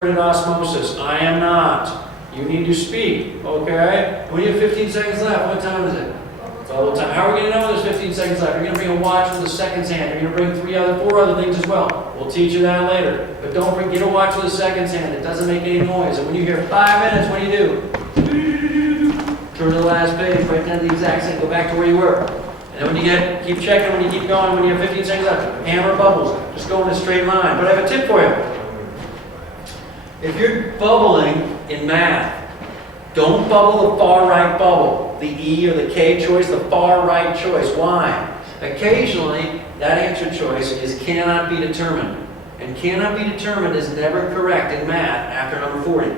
in osmosis. I am not. You need to speak, okay? We have 15 seconds left. What time is it? Bubble time. How are we going to know there's 15 seconds left? You're going to bring a watch with a seconds hand. You're going to bring four other things as well. We'll teach you that later. But don't forget a watch with a seconds hand. It doesn't make any noise. And when you hear 5 minutes, what do? Turn to the last page, right down to the exact same. Go back to where you were. And then when you keep checking, when you keep going, when you have 15 seconds left, hammer bubbles. Just go in a straight line. But I have a tip for you. If you're bubbling in math, don't bubble the far right bubble, the E or the K choice, the far right choice. Why? Occasionally, that answer choice is cannot be determined. And cannot be determined is never correct in math after number 40.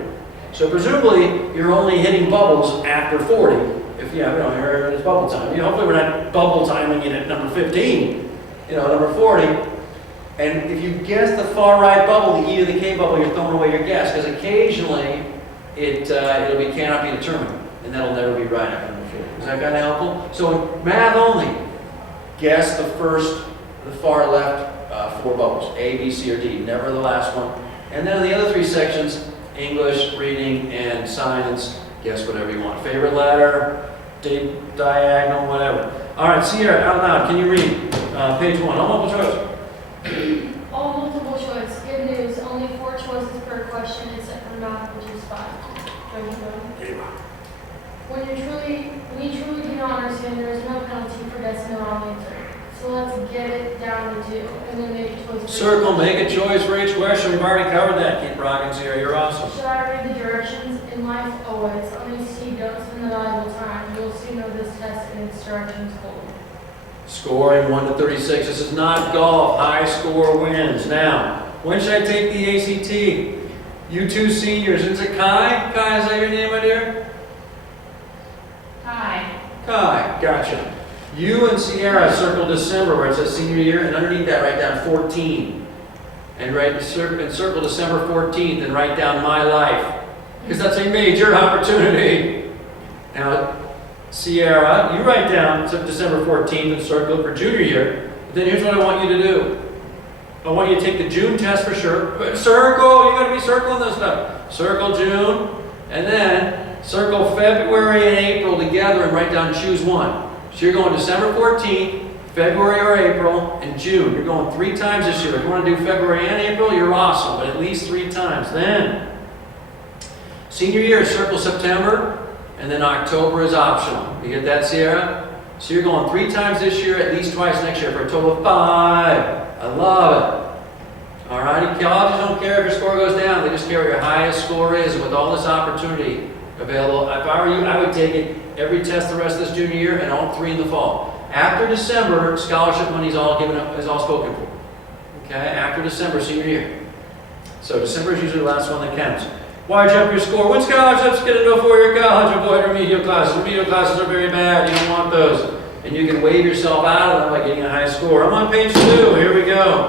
So presumably, you're only hitting bubbles after 40. If it's bubble time. Hopefully we're not bubble timing it at number 15, number 40. And if you guess the far right bubble, the E or the K bubble, you're throwing away your guess, because occasionally it'll be cannot be determined, and that'll never be right after number 40. Is that kind of helpful? So in math only, guess the far left 4 bubbles, A, B, C, or D, never the last one. And then in the other 3 sections, English, reading, and science, guess whatever you want. Favorite letter, diagonal, whatever. All right, Sierra, out loud, can you read page 1? All multiple choice. All multiple choice. Good news. Only 4 choices per question, except for math, which is 5. When you truly do not understand, there is no penalty for guessing the wrong answer. So let's get it down to 2, and then make a choice. Circle. Make a choice for each question. We've already covered that. Keep rocking, Sierra. You're awesome. Should I read the directions? In life, always. Only see, don't spend the valuable time. You'll soon know this test and its directions fully. Scoring 1 to 36. This is not golf. High score wins. Now, when should I take the ACT? You two seniors. Is it Kai? Kai, is that your name, my dear? Hi. Kai. Gotcha. You and Sierra circle December where it says senior year, and underneath that write down 14. And circle December 14th and write down my life. Because that's a major opportunity. Now, Sierra, you write down December 14th and circle for junior year. But then here's what I want you to do. I want you to take the June test for sure. Circle, you gotta be circling this stuff. Circle June, and then circle February and April together and write down choose one. So you're going December 14th, February or April, and June. You're going 3 times this year. If you want to do February and April, you're awesome, but at least 3 times. Then, senior year, circle September, and then October is optional. You get that, Sierra? So you're going 3 times this year, at least twice next year, for a total of 5. I love it. All righty, colleges don't care if your score goes down. They just care what your highest score is. With all this opportunity available, if I were you, I would take it every test the rest of this junior year and all 3 in the fall. After December, scholarship money is all given up, is all spoken for. Okay, after December, senior year. So December is usually the last one that counts. Why jump your score? When scholarships get into a 4-year college, avoid remedial classes. Remedial classes are very bad. You don't want those. And you can waive yourself out of them by getting a high score. I'm on page 2. Here we go.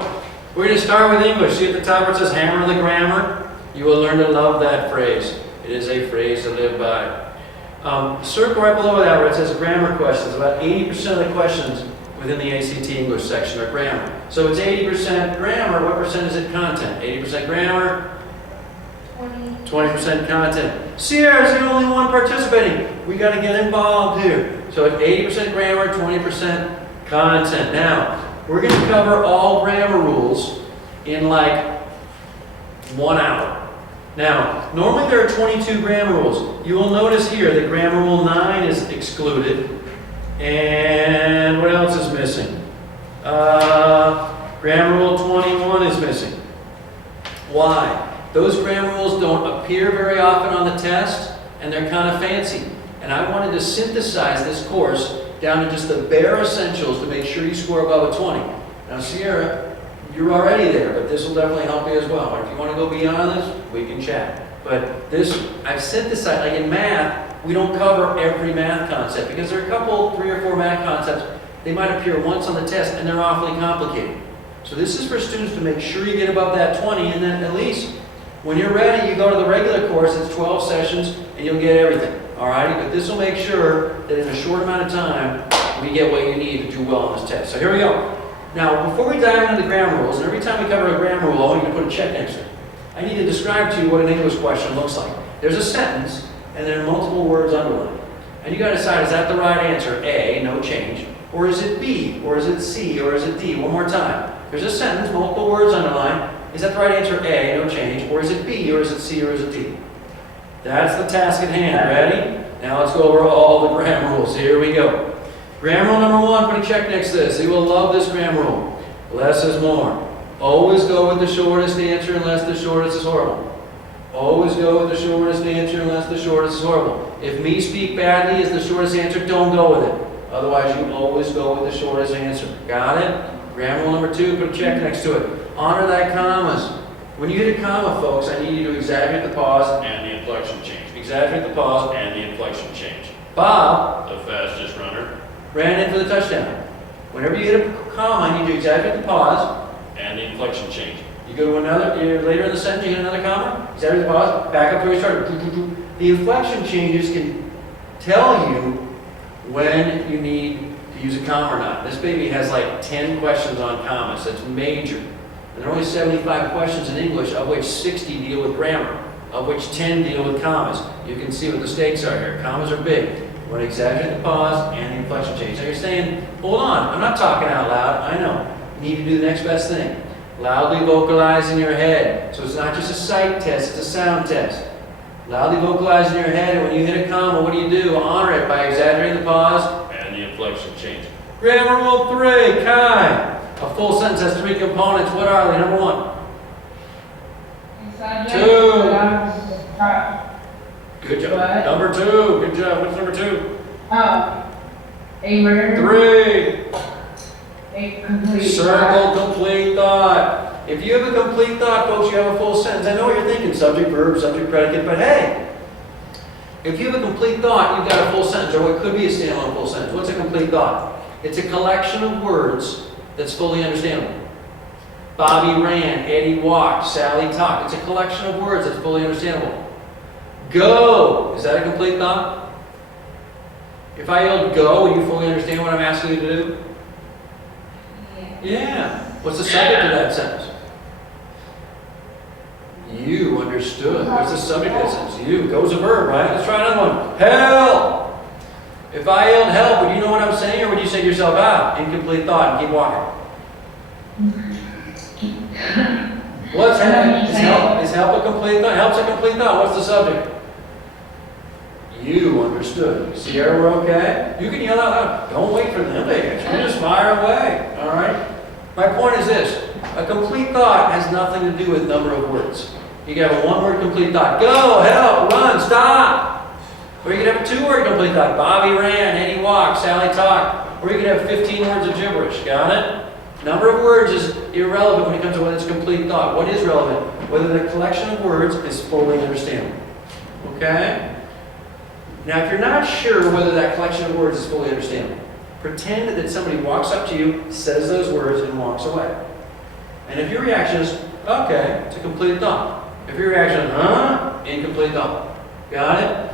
We're going to start with English. See at the top where it says hammer the grammar? You will learn to love that phrase. It is a phrase to live by. Circle right below that where it says grammar questions. About 80% of the questions within the ACT English section are grammar. So it's 80% grammar. What percent is it content? 80% grammar? 20% content. Sierra is the only one participating. We got to get involved here. So it's 80% grammar, 20% content. Now, we're going to cover all grammar rules in like 1 hour. Now, normally there are 22 grammar rules. You will notice here that grammar rule 9 is excluded. And what else is missing? Grammar rule 21 is missing. Why? Those grammar rules don't appear very often on the test, and they're kind of fancy. And I wanted to synthesize this course down to just the bare essentials to make sure you score above a 20. Now, Sierra, you're already there, but this will definitely help you as well. If you want to go beyond this, we can chat. But this, I've synthesized, like in math, we don't cover every math concept because there are a couple, 3 or 4 math concepts, they might appear once on the test and they're awfully complicated. So this is for students to make sure you get above that 20, and then at least when you're ready, you go to the regular course, it's 12 sessions, and you'll get everything. Alrighty, but this will make sure that in a short amount of time, we get what you need to do well on this test. So here we go. Now, before we dive into the grammar rules, and every time we cover a grammar rule, I want you to put a check next to it. I need to describe to you what an English question looks like. There's a sentence, and there are multiple words underlined. And you got to decide, is that the right answer? A, no change. Or is it B? Or is it C? Or is it D? One more time. There's a sentence, multiple words underlined. Is that the right answer? A, no change. Or is it B? Or is it C? Or is it D? That's the task at hand. Ready? Now let's go over all the grammar rules. Here we go. Grammar rule number 1, put a check next to this. You will love this grammar rule. Less is more. Always go with the shortest answer unless the shortest is horrible. Always go with the shortest answer unless the shortest is horrible. If me speak badly is the shortest answer, don't go with it. Otherwise, you always go with the shortest answer. Got it? Grammar rule number 2, put a check next to it. Honor thy commas. When you hit a comma, folks, I need you to exaggerate the pause and the inflection change. Exaggerate the pause and the inflection change. Bob, the fastest runner, ran in for the touchdown. Whenever you hit a comma, I need you to exaggerate the pause and the inflection change. You go to another, later in the sentence, you hit another comma, exaggerate the pause, back up to where you started. The inflection changes can tell you when you need to use a comma or not. This baby has like 10 questions on commas. That's major. And there are only 75 questions in English, of which 60 deal with grammar, of which 10 deal with commas. You can see what the stakes are here. Commas are big. We're going to exaggerate the pause and the inflection change. So you're saying, hold on, I'm not talking out loud. I know. You need to do the next best thing. Loudly vocalize in your head. So it's not just a sight test, it's a sound test. Loudly vocalize in your head, and when you hit a comma, what do? Honor it by exaggerating the pause and the inflection change. Grammar rule 3, Kai. A full sentence has 3 components. What are they? Number 1. 2. Good job. What? Number 2. Good job. What's number 2? A word. 3. A complete. Circle complete thought. If you have a complete thought, folks, you have a full sentence. I know what you're thinking, subject, verb, subject, predicate, but hey, if you have a complete thought, you've got a full sentence, or what could be a standalone full sentence. What's a complete thought? It's a collection of words that's fully understandable. Bobby ran, Eddie walked, Sally talked. It's a collection of words that's fully understandable. Go! Is that a complete thought? If I yelled go, will you fully understand what I'm asking you to do? Yeah. What's the subject of that sentence? You understood. What's the subject of that sentence? You. Go's a verb, right? Let's try another one. Help! If I yelled help, would you know what I'm saying, or would you say to yourself, incomplete thought, and keep walking? What's happening? Is help a complete thought? Help's a complete thought. What's the subject? You understood. Sierra, we're okay? You can yell out loud. Don't wait for them to answer. You just fire away. All right? My point is this. A complete thought has nothing to do with number of words. You can have a one-word complete thought. Go, help, run, stop. Or you can have a two-word complete thought. Bobby ran, Eddie walked, Sally talked. Or you can have 15 words of gibberish. Got it? Number of words is irrelevant when it comes to whether it's a complete thought. What is relevant? Whether the collection of words is fully understandable. Okay? Now, if you're not sure whether that collection of words is fully understandable, pretend that somebody walks up to you, says those words, and walks away. And if your reaction is, okay, it's a complete thought. If your reaction is, incomplete thought. Got it?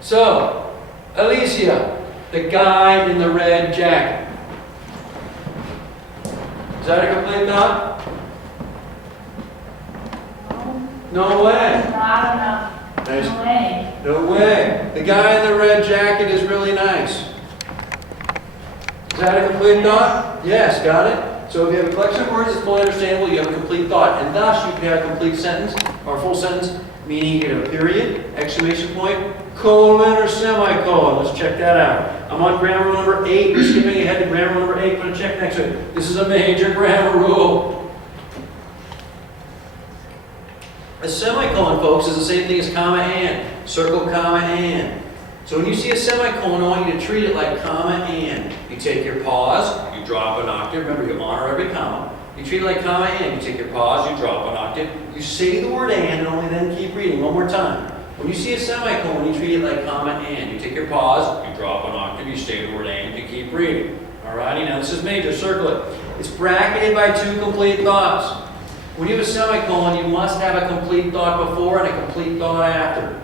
So, Alicia, the guy in the red jacket. Is that a complete thought? No way. I don't know. Nice. No way. No way. The guy in the red jacket is really nice. Is that a complete thought? Yes, got it? So if you have a collection of words that's fully understandable, you have a complete thought. And thus you can have a complete sentence, or a full sentence, meaning you get a period, exclamation point, colon, or semicolon. Let's check that out. I'm on grammar rule number 8. We're skipping ahead to grammar rule number 8. Put a check next to it. This is a major grammar rule. A semicolon, folks, is the same thing as comma and. Circle, comma, and. So when you see a semicolon, I want you to treat it like comma and. You take your pause, you drop an octave. Remember, you honor every comma. You treat it like comma and. You take your pause, you drop an octave. You say the word and only then keep reading one more time. When you see a semicolon, you treat it like comma and. You take your pause, you drop an octave, you say the word and, you keep reading. Alrighty, now this is major, circle it. It's bracketed by two complete thoughts. When you have a semicolon, you must have a complete thought before and a complete thought after.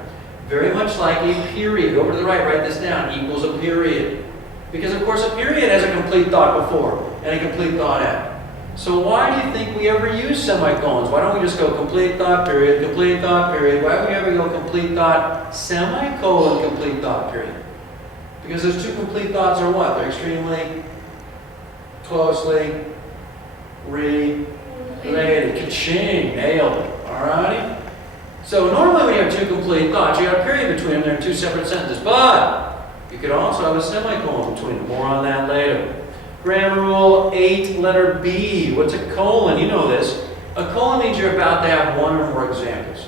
Very much like a period. Over to the right, write this down. Equals a period. Because, of course, a period has a complete thought before and a complete thought after. So why do you think we ever use semicolons? Why don't we just go complete thought period, complete thought period? Why don't we ever go complete thought, semicolon, complete thought period? Because those two complete thoughts are what? They're extremely closely related. Ka-ching, nailed it. Alrighty? So normally when you have two complete thoughts, you got a period between them. They're two separate sentences. But you could also have a semicolon between them. More on that later. Grammar rule 8, letter B. What's a colon? You know this. A colon means you're about to have one or more examples.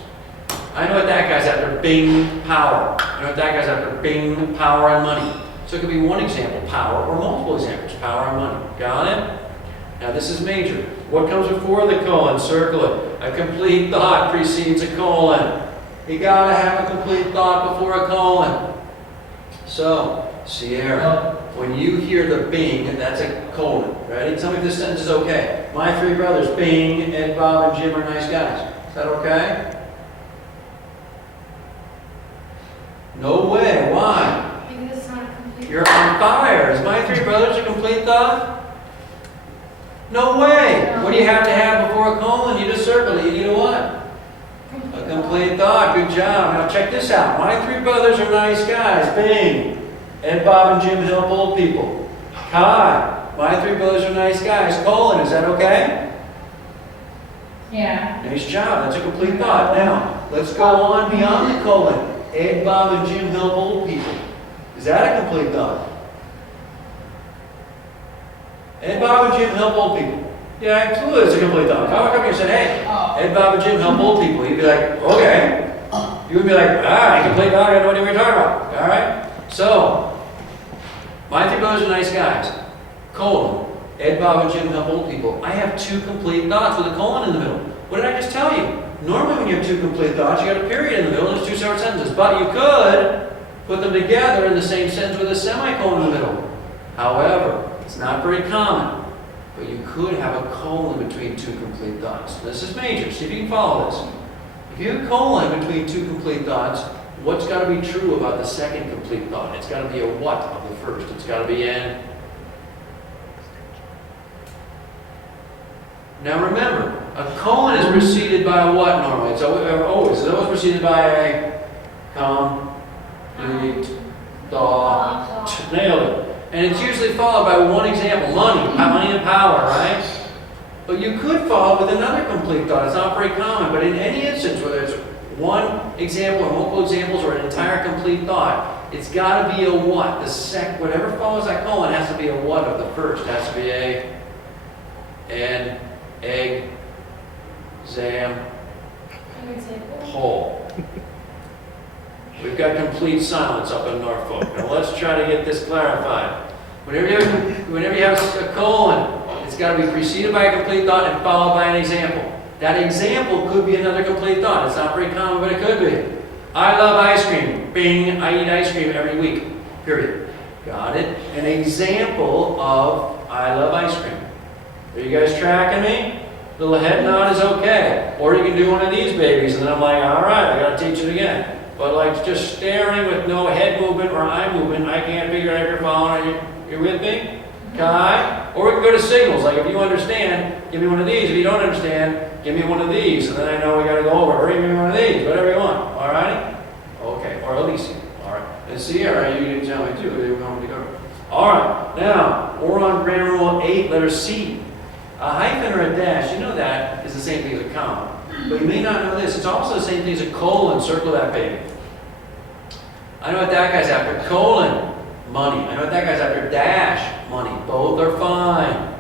I know what that guy's after, Bing, power. I know what that guy's after, Bing, power and money. So it could be one example, power, or multiple examples, power and money. Got it? Now this is major. What comes before the colon? Circle it. A complete thought precedes a colon. You gotta have a complete thought before a colon. So, Sierra, when you hear the Bing, that's a colon. Ready? Tell me if this sentence is okay. My three brothers, Bing, Ed, Bob, and Jim are nice guys. Is that okay? No way. Why? Because it's not a complete. You're on fire. Is my three brothers a complete thought? No way. What do you have to have before a colon? You just circle it. You need a what? A complete thought. Good job. Now check this out. My three brothers are nice guys. Bing. Ed, Bob, and Jim help old people. Kai. My three brothers are nice guys. Colon. Is that okay? Yeah. Nice job. That's a complete thought. Now, let's go on beyond the colon. Ed, Bob, and Jim help old people. Is that a complete thought? Ed, Bob, and Jim help old people. Yeah, absolutely, it's a complete thought. If I would come here and said, hey, Ed, Bob, and Jim help old people, you'd be like, okay. You would be like, complete thought, I don't know what you're talking about. All right? So, my three brothers are nice guys. Colon. Ed, Bob, and Jim help old people. I have two complete thoughts with a colon in the middle. What did I just tell you? Normally when you have two complete thoughts, you got a period in the middle and it's two separate sentences. But you could put them together in the same sentence with a semicolon in the middle. However, it's not very common. But you could have a colon between two complete thoughts. This is major. See if you can follow this. If you have a colon between two complete thoughts, what's got to be true about the second complete thought? It's got to be a what of the first. It's got to be an. Now remember, a colon is preceded by a what normally? It's always preceded by a complete thought. Nailed it. And it's usually followed by one example, money and power, right? But you could follow with another complete thought. It's not very common, but in any instance, whether it's one example or multiple examples or an entire complete thought, it's got to be a what. Whatever follows that colon has to be a what of the first. It has to be an example. We've got complete silence up in Norfolk. Now let's try to get this clarified. Whenever you have a colon, it's got to be preceded by a complete thought and followed by an example. That example could be another complete thought. It's not very common, but it could be. I love ice cream. Bing, I eat ice cream every week. Period. Got it? An example of I love ice cream. Are you guys tracking me? Little head nod is okay. Or you can do one of these babies, and then I'm like, all right, I got to teach it again. But like just staring with no head movement or eye movement, I can't figure out if you're following. You're with me? Kai? Or we can go to signals. Like if you understand, give me one of these. If you don't understand, give me one of these. And then I know we got to go over. Or give me one of these. Whatever you want. All right? Okay. Or Alicia. All right. And Sierra, you didn't tell me too. They were going to go. All right. Now, we're on grammar rule 8, letter C. A hyphen or a dash, you know that is the same thing as a comma. But you may not know this. It's also the same thing as a colon. Circle that baby. I know what that guy's after. Colon, money. I know what that guy's after. Dash, money. Both are fine.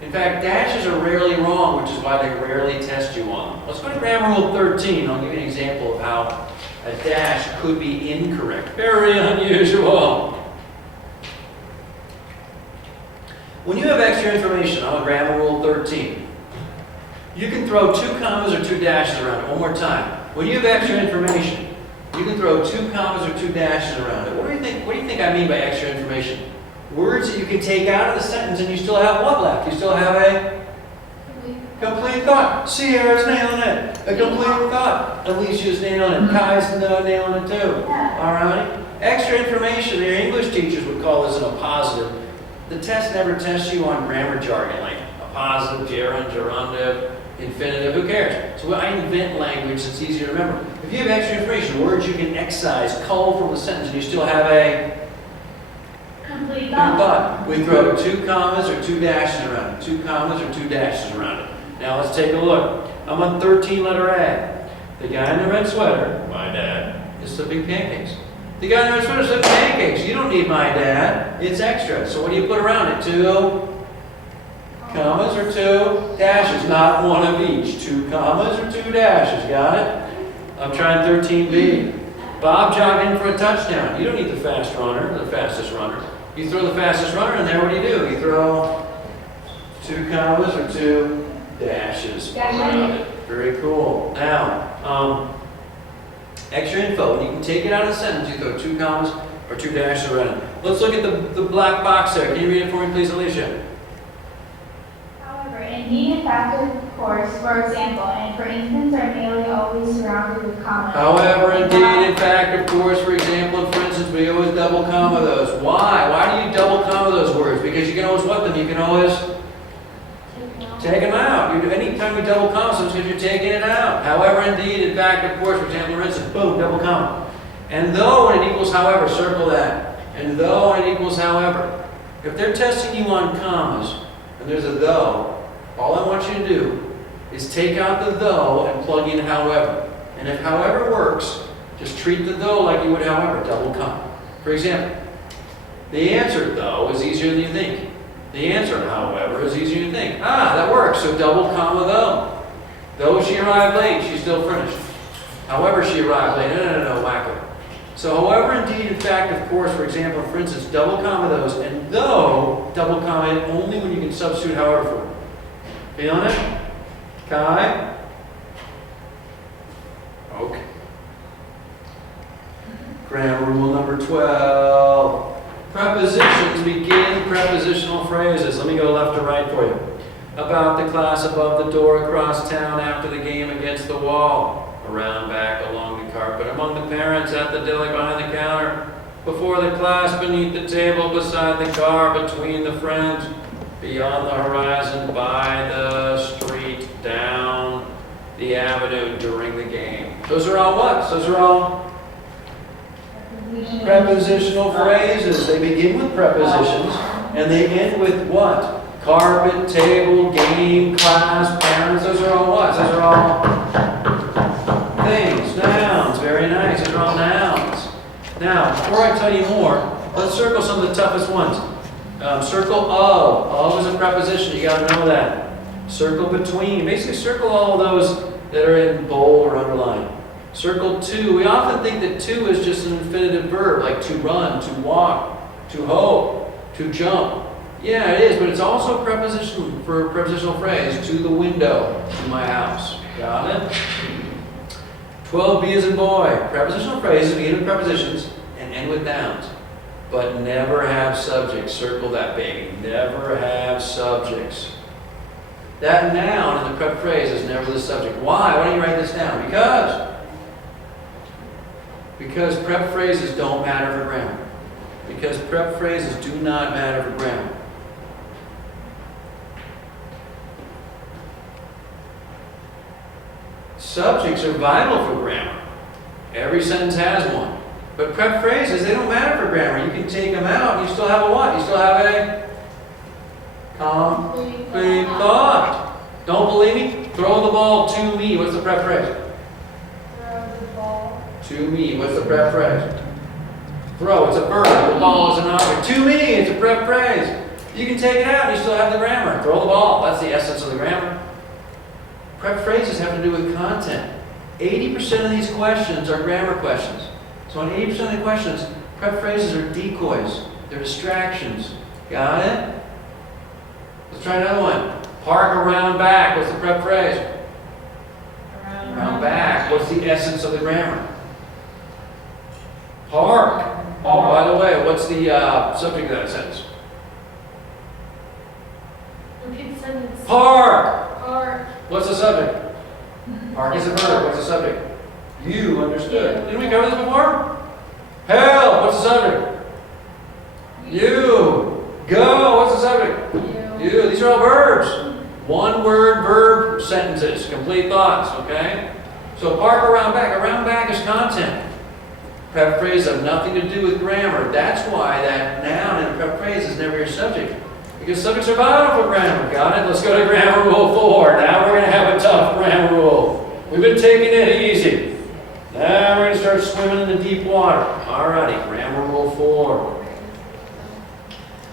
In fact, dashes are rarely wrong, which is why they rarely test you on them. Let's go to grammar rule 13. I'll give you an example of how a dash could be incorrect. Very unusual. When you have extra information on grammar rule 13, you can throw 2 commas or 2 dashes around it. One more time. When you have extra information, you can throw 2 commas or 2 dashes around it. What do you think I mean by extra information? Words that you can take out of the sentence and you still have what left? You still have a complete thought. Sierra's nailing it. A complete thought. Alicia's nailing it. Kai's nailing it too. All right? Extra information. Your English teachers would call this a positive. The test never tests you on grammar jargon like a positive, gerund, gerundive, infinitive, who cares? So I invent language that's easier to remember. If you have extra information, words you can excise, cull from the sentence, and you still have a Complete thought. We throw 2 commas or 2 dashes around it. 2 commas or 2 dashes around it. Now let's take a look. I'm on 13 letter A. The guy in the red sweater, my dad, is slipping pancakes. The guy in the red sweater is slipping pancakes. You don't need my dad. It's extra. So what do you put around it? 2 commas or 2 dashes. Not one of each. 2 commas or 2 dashes. Got it? I'm trying 13B. Bob jogged in for a touchdown. You don't need the fast runner, the fastest runner. You throw the fastest runner in there, what do? You throw 2 commas or 2 dashes around it. Very cool. Now, extra info. When you can take it out of the sentence, you throw 2 commas or 2 dashes around it. Let's look at the black box there. Can you read it for me, please, Alicia? However, indeed, in fact, of course, for example, and for instance, are nearly always surrounded with commas. However, indeed, in fact, of course, for example, and for instance, we always double comma those. Why? Why do you double comma those words? Because you can always what them? You can always take them out. Anytime you double comma something, it's because you're taking it out. However, indeed, in fact, of course, for example, for instance, boom, double comma. And though when it equals however, circle that. And though when it equals however. If they're testing you on commas, and there's a though, all I want you to do is take out the though and plug in however. And if however works, just treat the though like you would however, double comma. For example, the answer though is easier than you think. The answer, however, is easier than you think. Ah, that works, so double comma though. Though she arrived late, she's still finished. However she arrived late, no, wacko. So however, indeed, in fact, of course, for example, for instance, double comma those, and though, double comma it only when you can substitute however for it. Feeling it? Kai? Okay. Grammar rule number 12. Prepositions begin prepositional phrases. Let me go left to right for you. About the class, above the door, across town, after the game, against the wall, around, back, along the carpet, among the parents, at the deli, behind the counter, before the class, beneath the table, beside the car, between the friends, beyond the horizon, by the street, down the avenue, during the game. Those are all what? Those are all prepositional phrases. They begin with prepositions and they end with what? Carpet, table, game, class, parents. Those are all what? Those are all things, nouns. Very nice. Those are all nouns. Now, before I tell you more, let's circle some of the toughest ones. Circle of. Of is a preposition. You got to know that. Circle between. Basically, circle all of those that are in bold or underlined. Circle to. We often think that to is just an infinitive verb, like to run, to walk, to hope, to jump. Yeah, it is, but it's also a preposition for a prepositional phrase. To the window, to my house. Got it? 12b as in boy. Prepositional phrases begin with prepositions and end with nouns. But never have subjects. Circle that, baby. Never have subjects. That noun in the prep phrase is never the subject. Why? Why don't you write this down? Because prep phrases don't matter for grammar. Because prep phrases do not matter for grammar. Subjects are vital for grammar. Every sentence has one. But prep phrases, they don't matter for grammar. You can take them out and you still have a what? You still have a complete thought. Don't believe me? Throw the ball to me. What's the prep phrase? Throw the ball. To me. What's the prep phrase? Throw. It's a verb. The ball is an object. To me. It's a prep phrase. You can take it out and you still have the grammar. Throw the ball. That's the essence of the grammar. Prep phrases have to do with content. 80% of these questions are grammar questions. So on 80% of the questions, prep phrases are decoys. They're distractions. Got it? Let's try another one. Park around back. What's the prep phrase? Around back. What's the essence of the grammar? Park. Oh, by the way, what's the subject of that sentence? Repeat the sentence. Park. Park. What's the subject? Park is a verb. What's the subject? You understood. Didn't we cover this before? Help. What's the subject? You. Go. What's the subject? You. You. These are all verbs. One word verb sentences, complete thoughts, okay? So park around back. Around back is content. Prep phrase have nothing to do with grammar. That's why that noun in a prep phrase is never your subject. Because subjects are vital for grammar. Got it? Let's go to grammar rule 4. Now we're going to have a tough grammar rule. We've been taking it easy. Now we're going to start swimming in the deep water. Alrighty, grammar rule 4.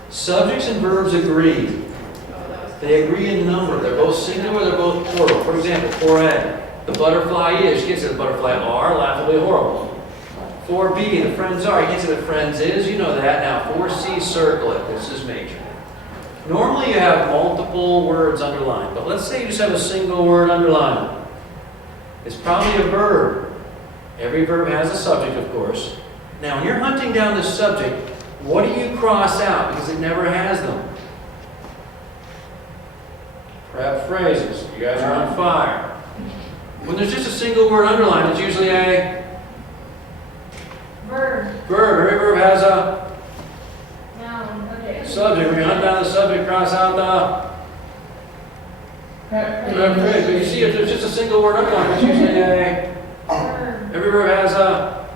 Subjects and verbs agree. They agree in number. They're both singular, they're both plural. For example, 4A, the butterfly is. You can't say the butterfly are, laughably horrible. 4B, the friends are. You can't say the friends is. You know that. Now, 4C, circle it. This is major. Normally you have multiple words underlined, but let's say you just have a single word underlined. It's probably a verb. Every verb has a subject, of course. Now, when you're hunting down this subject, what do you cross out? Because it never has them. Prep phrases. You guys are on fire. When there's just a single word underlined, it's usually a Verb. verb. Every verb has a Noun. Okay. subject. When you hunt down the subject, cross out the prep phrase. But you see, if there's just a single word underlined, it's usually a Verb. every verb has a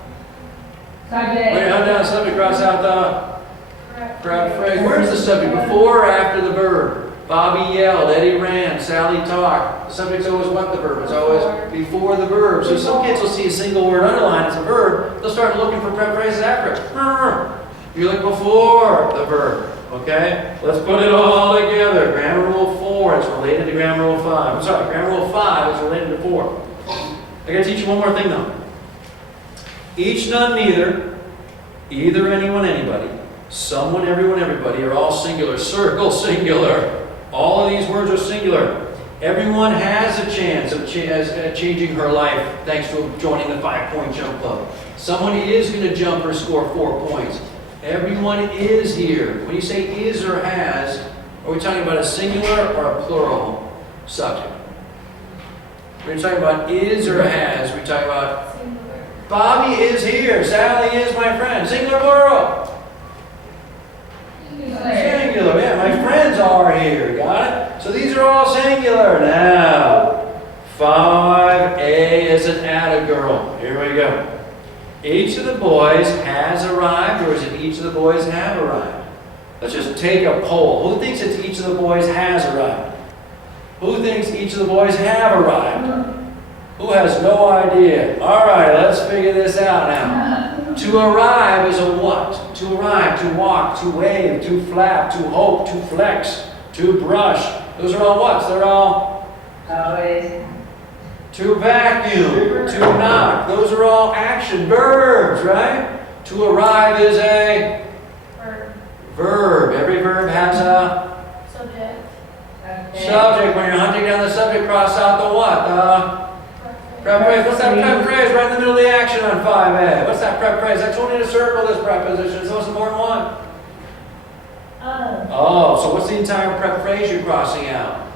Subject. when you hunt down the subject, cross out the prep phrase. Where's the subject? Before or after the verb? Bobby yelled, Eddie ran, Sally talked. The subject's always what the verb? It's always before the verb. So some kids will see a single word underlined as a verb. They'll start looking for prep phrases after it. You look before the verb. Okay? Let's put it all together. Grammar rule 4 is related to grammar rule 5. I'm sorry, grammar rule 5 is related to 4. I gotta teach you one more thing though. Each, none, neither, either, anyone, anybody, someone, everyone, everybody are all singular. Circle, singular. All of these words are singular. Everyone has a chance of changing her life thanks to joining the 5-point jump club. Someone is going to jump or score 4 points. Everyone is here. When you say is or has, are we talking about a singular or a plural subject? When you're talking about is or has, we're talking about Singular. Bobby is here. Sally is my friend. Singular, plural. Singular, yeah, my friends are here, got it? So these are all singular. Now, 5A is an atta girl. Here we go. Each of the boys has arrived, or is it each of the boys have arrived? Let's just take a poll. Who thinks it's each of the boys has arrived? Who thinks each of the boys have arrived? Who has no idea? All right, let's figure this out now. To arrive is a what? To arrive, to walk, to wave, to flap, to hope, to flex, to brush. Those are all whats? They're all Always. to vacuum, to knock. Those are all action verbs, right? To arrive is a Verb. verb. Every verb has a Subject. subject. When you're hunting down the subject, cross out the what? The prep phrase. What's that prep phrase right in the middle of the action on 5A? What's that prep phrase? I told you to circle this preposition. It's the most important one. Oh, so what's the entire prep phrase you're crossing out?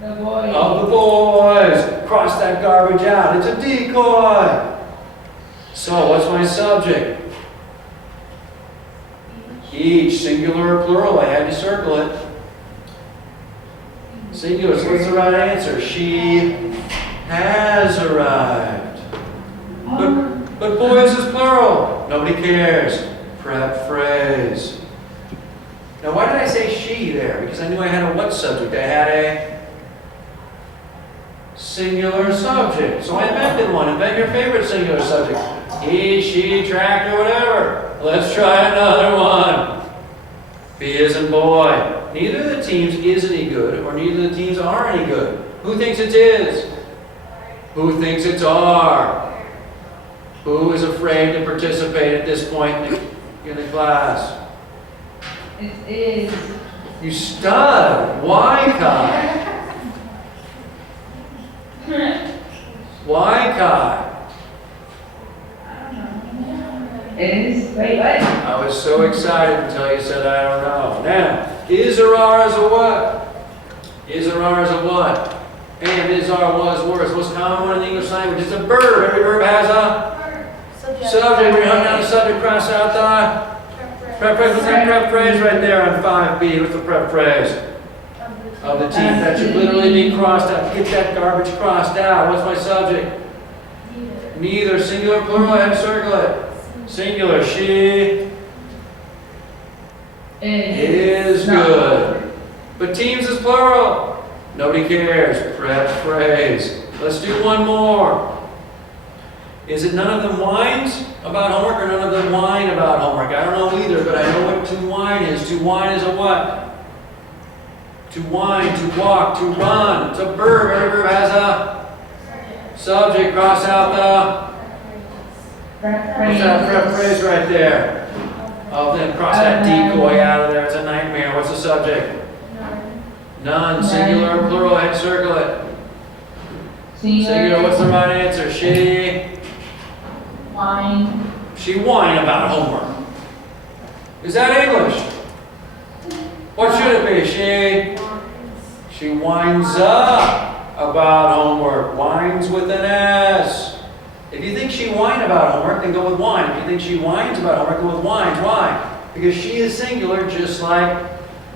The boy. Of the boys. Cross that garbage out. It's a decoy. So what's my subject? Each. Singular or plural? I had to circle it. Singular. So what's the right answer? She has arrived. But boys is plural. Nobody cares. Prep phrase. Now why did I say she there? Because I knew I had a what subject? I had a singular subject. So I invented one. Invent your favorite singular subject. He, she, tractor, whatever. Let's try another one. B as in boy. Neither of the teams is any good, or neither of the teams are any good. Who thinks it is? Who thinks it's are? Who is afraid to participate at this point in the class? It is. You stud. Why, Kai? Why, Kai? It is. Wait, what? I was so excited until you said I don't know. Now, is or are is a what? Is or are is a what? And is, are, was, were is the most common one in the English language. It's a verb. Every verb has a Subject. subject. When you hunt down the subject, cross out the prep phrase. What's that prep phrase right there on 5B? What's the prep phrase? A of the teeth. That should literally be crossed out. Get that garbage crossed out. What's my subject? Neither. Singular, plural, and circle it. Singular. She is good. But teams is plural. Nobody cares. Prep phrase. Let's do one more. Is it none of them whines about homework or none of them whine about homework? I don't know either, but I know what to whine is. To whine is a what? To whine, to walk, to run. It's a verb. Every verb has a subject. Cross out the. What's that prep phrase right there? Oh, then cross that decoy out of there. It's a nightmare. What's the subject? None. Singular, plural, and circle it. Singular, what's the right answer? She whine about homework. Is that English? What should it be? She winds up about homework. Whines with an S. If you think she whined about homework, then go with whine. If you think she whines about homework, go with whines. Why? Because she is singular, just like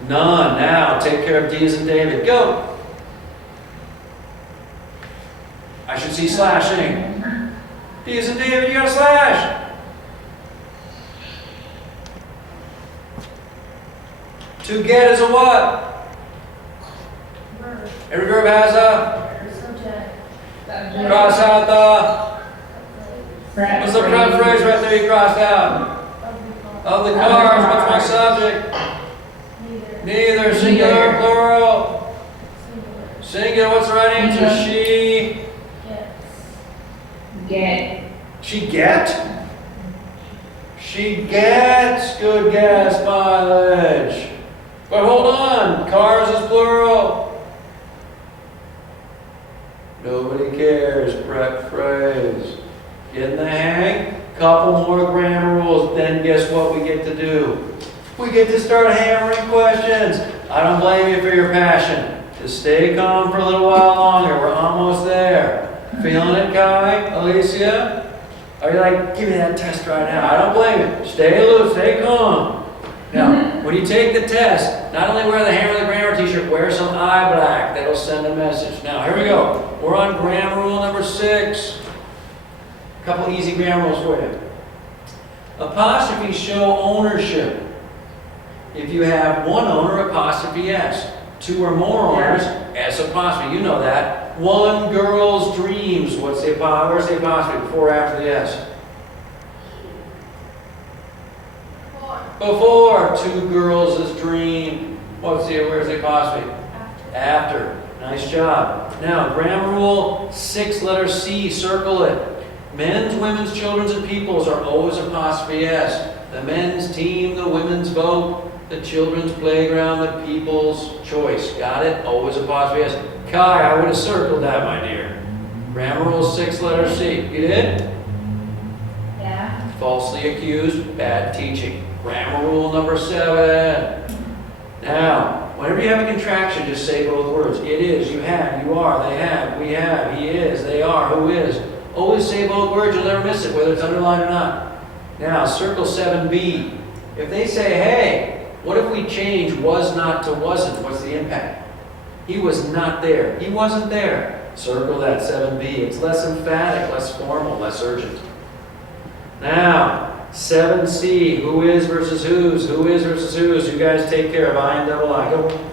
none. Now, take care of D as in David. Go. I should see slashing. D as in David, you got a slash. To get is a what? Verb. Every verb has a Subject. cross out the. What's the prep phrase right there you crossed out? Of the cars, what's my subject? Neither. Singular, plural. Singular, what's the right answer? She. Get. She get? She gets good gas mileage. But hold on, cars is plural. Nobody cares, prep phrase. Getting the hang? Couple more grammar rules, then guess what we get to do? We get to start hammering questions. I don't blame you for your passion. Just stay calm for a little while longer. We're almost there. Feeling it, Kai? Alicia? Are you like, give me that test right now? I don't blame you. Stay loose, stay calm. Now, when you take the test, not only wear the Hammer the Grammar t-shirt, wear some eye black. That'll send a message. Now, here we go. We're on grammar rule number 6. A couple easy grammar rules for you. Apostrophes show ownership. If you have one owner, apostrophe S. 2 or more owners, S apostrophe. You know that. One girl's dreams. Where's the apostrophe? Before or after the S? Before. 2 girls' dream. Where's the apostrophe? After. Nice job. Now, grammar rule 6, letter C. Circle it. Men's, women's, children's, and people's are always apostrophe S. The men's team, the women's vote, the children's playground, the people's choice. Got it? Always apostrophe S. Kai, I would have circled that, my dear. Grammar rule 6, letter C. You did? Yeah. Falsely accused, bad teaching. Grammar rule number 7. Now, whenever you have a contraction, just say both words. It is, you have, you are, they have, we have, he is, they are, who is. Always say both words, you'll never miss it, whether it's underlined or not. Now, circle 7B. If they say, hey, what if we change was not to wasn't? What's the impact? He was not there. He wasn't there. Circle that 7B. It's less emphatic, less formal, less urgent. Now, 7C. Who is versus whose? Who is versus whose? You guys take care of I and double I. Go.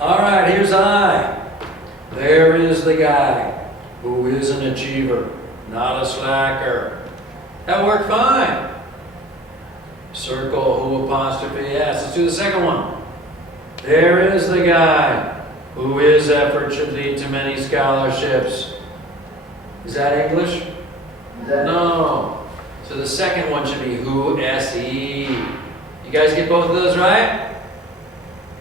All right, here's I. There is the guy who is an achiever, not a slacker. That worked fine. Circle who apostrophe S. Let's do the second one. There is the guy who is effort should lead to many scholarships. Is that English? No. So the second one should be who, S-E. You guys get both of those right?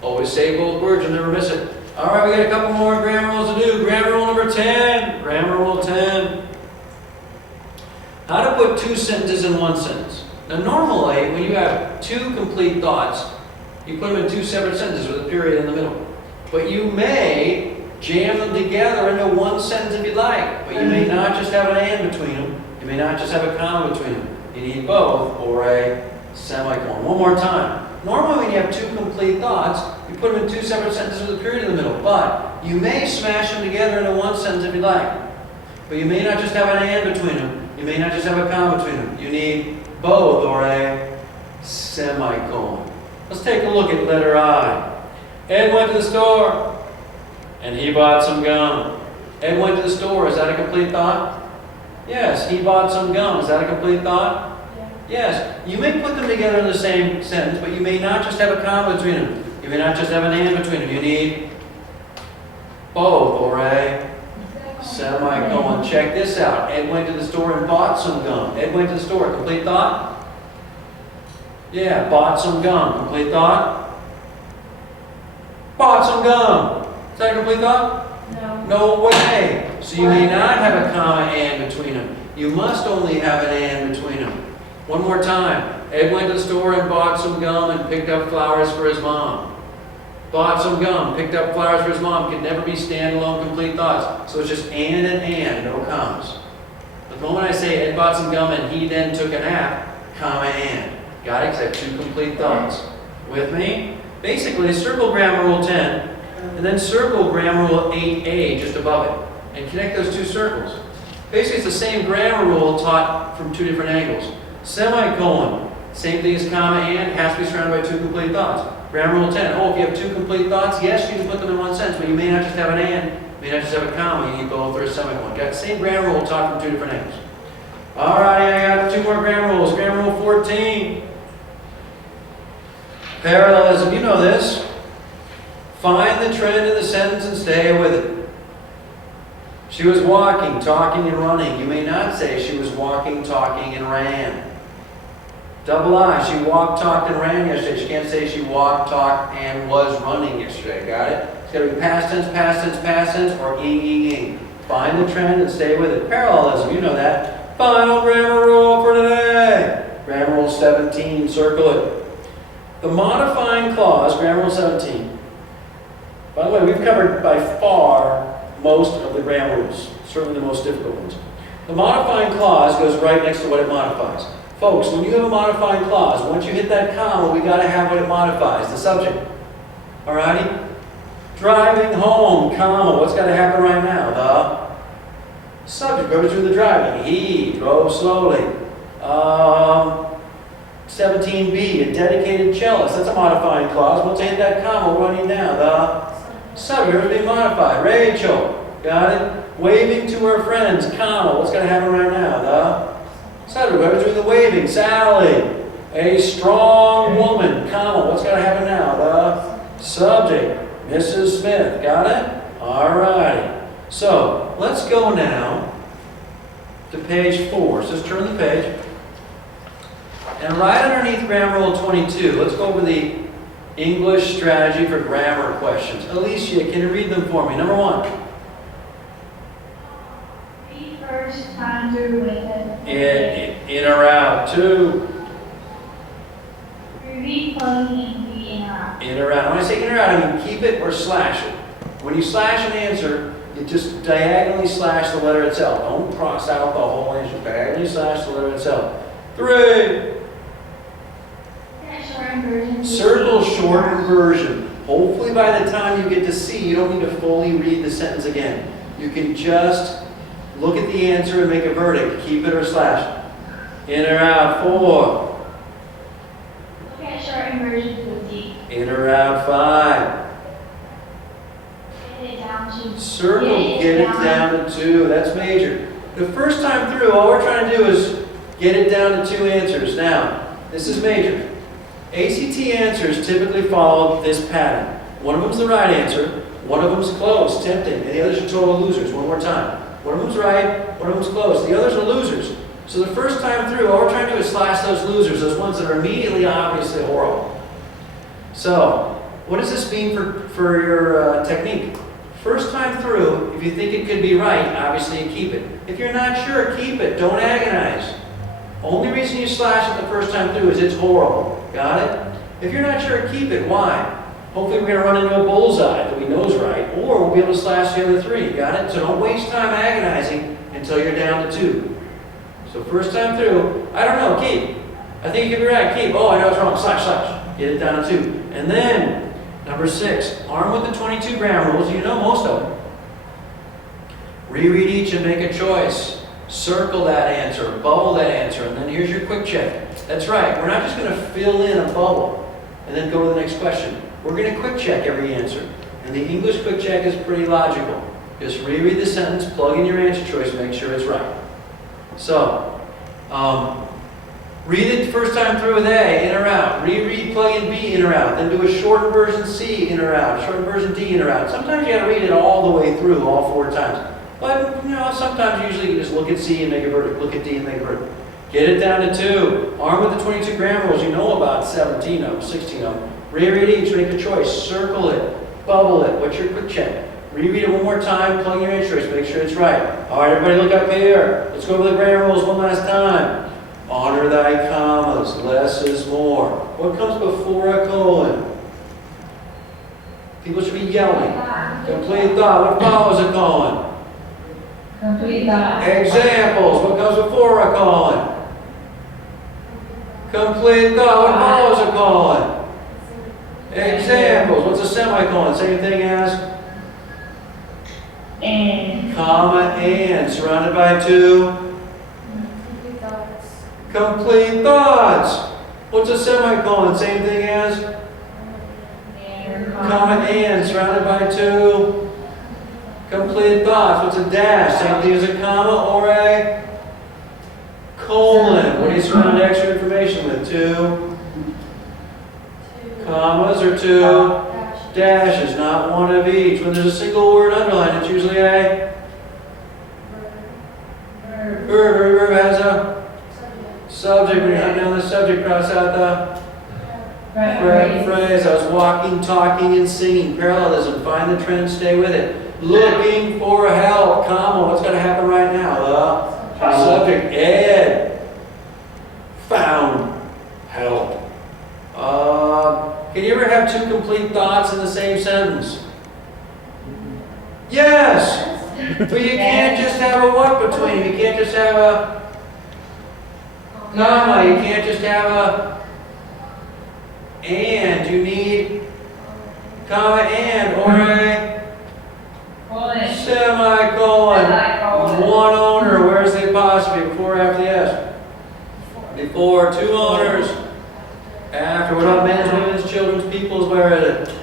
Always say both words, you'll never miss it. All right, we got a couple more grammar rules to do. Grammar rule number 10. Grammar rule 10. How to put 2 sentences in one sentence. Now, normally, when you have 2 complete thoughts, you put them in 2 separate sentences with a period in the middle. But you may jam them together into one sentence if you'd like. But you may not just have an and between them. You may not just have a comma between them. You need both or a semicolon. One more time. Normally when you have two complete thoughts, you put them in two separate sentences with a period in the middle. But you may smash them together into one sentence if you'd like. But you may not just have an and between them. You may not just have a comma between them. You need both or a semicolon. Let's take a look at letter I. Ed went to the store and he bought some gum. Ed went to the store. Is that a complete thought? Yes. He bought some gum. Is that a complete thought? Yeah. Yes. You may put them together in the same sentence, but you may not just have a comma between them. You may not just have an and between them. You need both or a semicolon. Check this out. Ed went to the store and bought some gum. Ed went to the store. Complete thought? Yeah, bought some gum. Complete thought? Bought some gum. Is that a complete thought? No. No way. So you may not have a comma and between them. You must only have an and between them. One more time. Ed went to the store and bought some gum and picked up flowers for his mom. Bought some gum, picked up flowers for his mom. Can never be standalone complete thoughts. So it's just and, no commas. The moment I say Ed bought some gum and he then took a nap, comma and. Got it? 'Cause I have two complete thoughts. With me? Basically, circle grammar rule 10, and then circle grammar rule 8a just above it, and connect those two circles. Basically, it's the same grammar rule taught from two different angles. Semicolon, same thing as comma and, has to be surrounded by two complete thoughts. Grammar rule 10, if you have two complete thoughts, yes, you can put them in one sentence, but you may not just have an and, you may not just have a comma, you need both or a semicolon. Got the same grammar rule taught from two different angles. Alright, I got two more grammar rules. Grammar rule 14. Parallelism, you know this. Find the trend in the sentence and stay with it. She was walking, talking, and running. You may not say she was walking, talking, and ran. Double I, she walked, talked, and ran yesterday. She can't say she walked, talked, and was running yesterday. Got it? It's got to be past tense, past tense, past tense, or ing. Find the trend and stay with it. Parallelism, you know that. Final grammar rule for today. Grammar rule 17, circle it. The modifying clause, grammar rule 17. By the way, we've covered by far most of the grammar rules, certainly the most difficult ones. The modifying clause goes right next to what it modifies. Folks, when you have a modifying clause, once you hit that comma, we got to have what it modifies, the subject. Alrighty? Driving home, comma, what's got to happen right now? The subject, whoever's doing the driving. He drove slowly. 17b, a dedicated cellist. That's a modifying clause. Once I hit that comma, what do I need now? The subject is being modified. Rachel, got it? Waving to her friends, comma. What's going to happen right now? The subject, whoever's doing the waving. Sally, a strong woman, comma. What's going to happen now? The subject, Mrs. Smith. Got it? All right. So let's go now to page 4. So just turn the page. And right underneath grammar rule 22, let's go over the English strategy for grammar questions. Alicia, can you read them for me? Number 1. Read first time through with it. In or out. 2. Read slowly and read in or out. In or out. When I say in or out, I mean keep it or slash it. When you slash an answer, you just diagonally slash the letter itself. Don't cross out the whole answer. Diagonally slash the letter itself. 3. Circle shortened version. Hopefully by the time you get to C, you don't need to fully read the sentence again. You can just look at the answer and make a verdict. Keep it or slash. In or out. 4. Look at shortened versions with D. In or out. 5. Get it down to Circle, get it down to 2. That's major. The first time through, all we're trying to do is get it down to 2 answers. Now, this is major. ACT answers typically follow this pattern. One of them's the right answer, one of them's close, tempting, and the others are total losers. One more time. One of them's right, one of them's close. The others are losers. So the first time through, all we're trying to do is slash those losers, those ones that are immediately obviously horrible. So, what does this mean for your technique? First time through, if you think it could be right, obviously you keep it. If you're not sure, keep it. Don't agonize. Only reason you slash it the first time through is it's horrible. Got it? If you're not sure, keep it. Why? Hopefully we're gonna run into a bullseye that we know is right, or we'll be able to slash the other 3. Got it? So don't waste time agonizing until you're down to 2. So first time through, I don't know, keep. I think you could be right, keep. Oh, I know it's wrong, slash, slash. Get it down to 2. And then, number 6, armed with the 22 grammar rules, you know most of them. Reread each and make a choice. Circle that answer, bubble that answer, and then here's your quick check. That's right, we're not just going to fill in a bubble and then go to the next question. We're going to quick check every answer. And the English quick check is pretty logical. Just reread the sentence, plug in your answer choice, make sure it's right. So, read it first time through with A, in or out. Reread, plug in B, in or out. Then do a shortened version C, in or out. Shortened version D, in or out. Sometimes you got to read it all the way through, all 4 times. But, sometimes usually you just look at C and make a verdict, look at D and make a verdict. Get it down to 2. Armed with the 22 grammar rules, you know about 17 of them, 16 of them. Reread each, make a choice, circle it, bubble it. What's your quick check? Reread it one more time, plug in your answer choice, make sure it's right. All right, everybody look up here. Let's go over the grammar rules one last time. Honor thy commas, less is more. What comes before a colon? People should be yelling. Complete thought. What follows a colon? Complete thought. Examples. What comes before a colon? Complete thought. What follows a colon? Examples. What's a semicolon? Same thing as? And. Comma and. Surrounded by 2. Complete thoughts. Complete thoughts. What's a semicolon? Same thing as? And. Comma and. Surrounded by 2. Complete thoughts. What's a dash? Same thing as a comma or a colon. What do you surround extra information with? 2 commas or 2 dashes, not one of each. When there's a single word underlined, it's usually a verb. Every verb has a subject. When you hunt down the subject, cross out the phrase. I was walking, talking, and singing. Parallelism. Find the trend, stay with it. Looking for help, comma. What's going to happen right now? The subject, Ed, found help. Can you ever have 2 complete thoughts in the same sentence? Yes! But you can't just have a what between. You can't just have a comma. You can't just have a and. You need comma and or a Colon. semicolon. Semicolon. One owner. Where's the apostrophe? Before or after the S? Before. 2 owners. After. What about men's, women's, children's, people's? Where is it?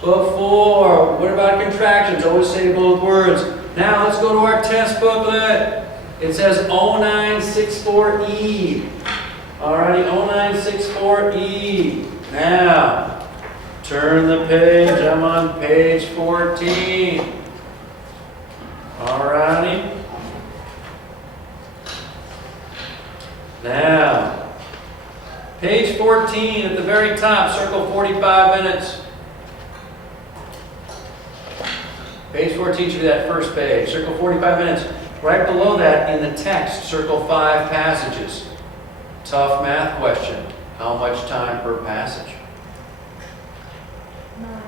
Before. What about contractions? Always say both words. Now let's go to our test booklet. It says 0964E. Alrighty, 0964E. Now, turn the page. I'm on page 14. Alrighty. Now, page 14 at the very top, circle 45 minutes. Page 14 should be that first page. Circle 45 minutes. Right below that in the text, circle 5 passages. Tough math question. How much time per passage? 9 minutes.